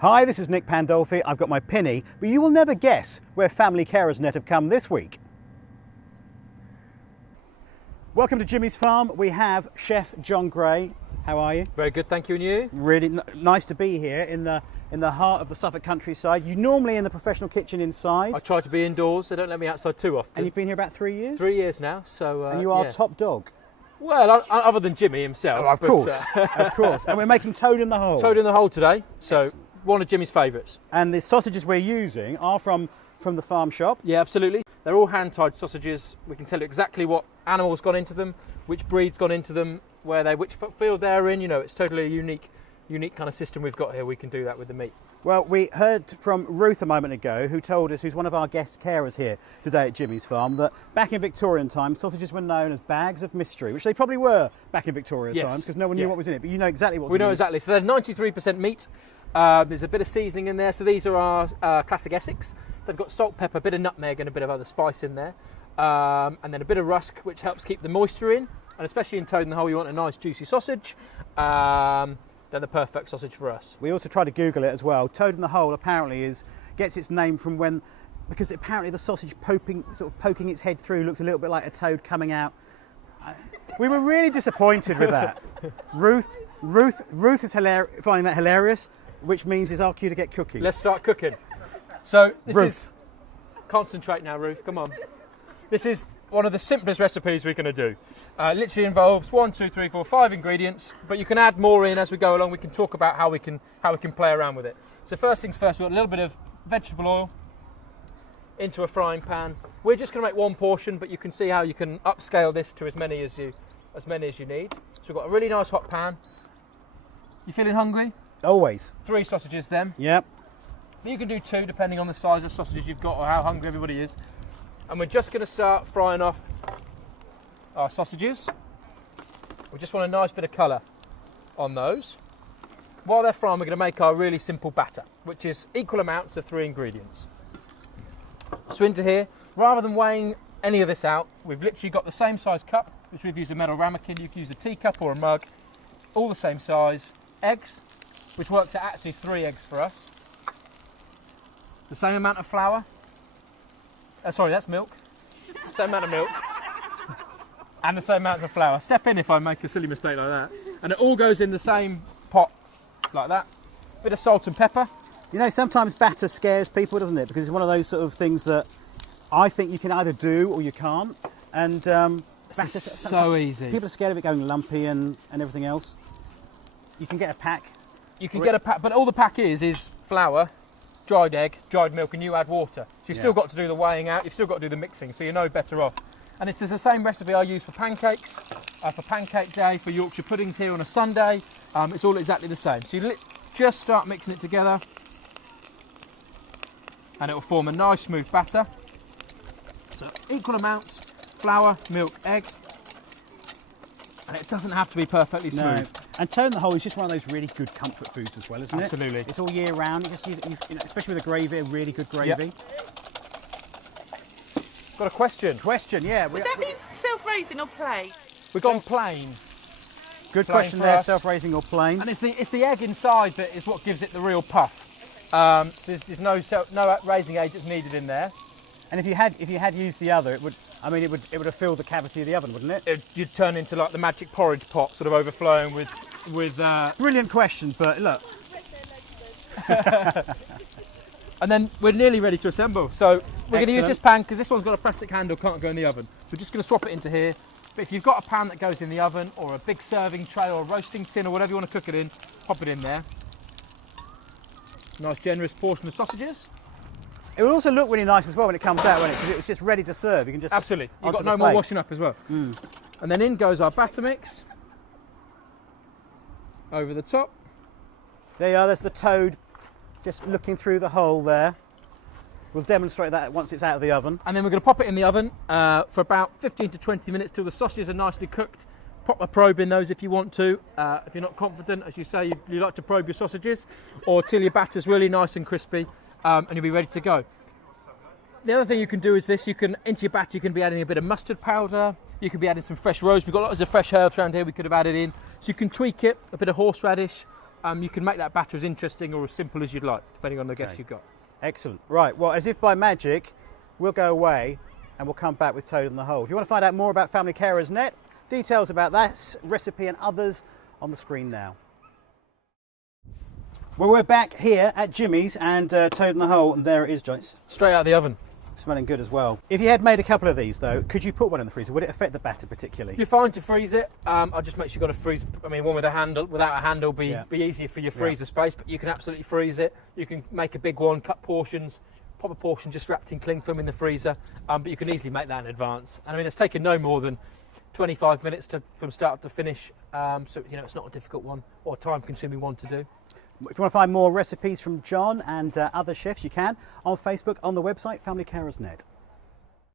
Hi, this is Nick Pandolfi. I've got my pinny, but you will never guess where FamilyCarersNet have come this week. Welcome to Jimmy's Farm. We have Chef John Gray. How are you? Very good, thank you. And you? Really nice to be here in the heart of the Suffolk countryside. You're normally in the professional kitchen inside. I try to be indoors. They don't let me outside too often. And you've been here about 3 years? 3 years now. So. And you are yeah. top dog. Well, other than Jimmy himself. Oh, of course, of course. And we're making toad in the hole. Toad in the hole today. So one of Jimmy's favourites. And the sausages we're using are from the farm shop. Yeah, absolutely. They're all hand-tied sausages. We can tell you exactly what animal's gone into them, which breed's gone into them, which field they're in. You know, it's totally a unique kind of system we've got here. We can do that with the meat. Well, we heard from Ruth a moment ago, who told us, who's one of our guest carers here today at Jimmy's Farm, that back in Victorian times, sausages were known as bags of mystery, which they probably were back in Victorian times, because no one knew what was in it. But you know exactly what's in it. We know exactly. So there's 93% meat. There's a bit of seasoning in there. So these are our classic Essex. So they've got salt, pepper, a bit of nutmeg, and a bit of other spice in there, and then a bit of rusk, which helps keep the moisture in. And especially in toad in the hole, you want a nice juicy sausage. They're the perfect sausage for us. We also tried to Google it as well. Toad in the hole apparently gets its name from because apparently the sausage poking its head through looks a little bit like a toad coming out. We were really disappointed with that. Ruth is finding that hilarious, which means it's our cue to get cooking. Let's start cooking. So this Ruth. is concentrate now, Ruth. Come on. This is one of the simplest recipes we're going to do. Literally involves 1, 2, 3, 4, 5 ingredients, but you can add more in as we go along. We can talk about how we can play around with it. So first things first, we've got a little bit of vegetable oil into a frying pan. We're just going to make one portion, but you can see how you can upscale this to as many as you need. So we've got a really nice hot pan. You feeling hungry? Always. 3 sausages then. Yep. But you can do 2 depending on the size of sausages you've got or how hungry everybody is. And we're just going to start frying off our sausages. We just want a nice bit of colour on those. While they're frying, we're going to make our really simple batter, which is equal amounts of 3 ingredients. So into here, rather than weighing any of this out, we've literally got the same size cup, which we've used a metal ramekin. You can use a teacup or a mug, all the same size. Eggs, which works out actually 3 eggs for us. The same amount of flour. Sorry, that's milk. Same amount of milk. And the same amount of flour. Step in if I make a silly mistake like that. And it all goes in the same pot, like that. Bit of salt and pepper. You know, sometimes batter scares people, doesn't it? Because it's one of those sort of things that I think you can either do or you can't. And It's so easy. People are scared of it going lumpy and everything else. You can get a pack. You can get a pack, but all the pack is flour, dried egg, dried milk, and you add water. So you've still got to do the weighing out, you've still got to do the mixing, so you're no better off. And it's the same recipe I use for pancakes, for pancake day, for Yorkshire puddings here on a Sunday. It's all exactly the same. So you just start mixing it together, and it will form a nice smooth batter. So equal amounts, flour, milk, egg. And it doesn't have to be perfectly smooth. No. And toad in the hole is just one of those really good comfort foods as well, isn't it? Absolutely. It's all year round. You know, especially with a gravy, a really good gravy. Yep. Got a question? Yeah. Would that be self-raising or plain? We've gone plain. Good Plain question for there, us. self-raising or plain. And it's the egg inside that is what gives it the real puff. There's no raising agents needed in there. And if you had used the other, it would have filled the cavity of the oven, wouldn't it? You'd turn into like the magic porridge pot, sort of overflowing with. Brilliant question, but look. And then we're nearly ready to assemble. So we're going to use Excellent. this pan because this one's got a plastic handle, can't go in the oven. We're just going to swap it into here. But if you've got a pan that goes in the oven, or a big serving tray, or a roasting tin, or whatever you want to cook it in, pop it in there. Nice generous portion of sausages. It will also look really nice as well when it comes out, won't it? Because it's just ready to serve. You can just Absolutely. You've onto got the no more plate. washing up as well. And then in goes our batter mix. Over the top. There you are. There's the toad, just looking through the hole there. We'll demonstrate that once it's out of the oven. And then we're going to pop it in the oven for about 15 to 20 minutes till the sausages are nicely cooked. Pop a probe in those if you want to. If you're not confident, as you say, you like to probe your sausages, or till your batter's really nice and crispy, and you'll be ready to go. The other thing you can do is this. You can, into your batter, you can be adding a bit of mustard powder. You could be adding some fresh rosemary. We've got lots of fresh herbs around here we could have added in. So you can tweak it, a bit of horseradish, You can make that batter as interesting or as simple as you'd like, depending on the guests Okay. you've got. Excellent. Right, well, as if by magic, we'll go away and we'll come back with Toad in the Hole. If you want to find out more about FamilyCarersNet, details about that recipe and others on the screen now. Well, we're back here at Jimmy's and Toad in the Hole, and there it is, Joyce. Straight out of the oven. Smelling good as well. If you had made a couple of these, though, could you put one in the freezer? Would it affect the batter particularly? You're fine to freeze it. I'll just make sure you've got to freeze. I mean, one with a handle, without a handle, be easier for your freezer space. But you can absolutely freeze it. You can make a big one, cut portions, pop a portion just wrapped in cling film in the freezer. But you can easily make that in advance. And I mean, it's taken no more than 25 minutes from start to finish. So you know, it's not a difficult one or a time-consuming one to do. If you want to find more recipes from John and other chefs, you can on Facebook, on the website FamilyCarersNet.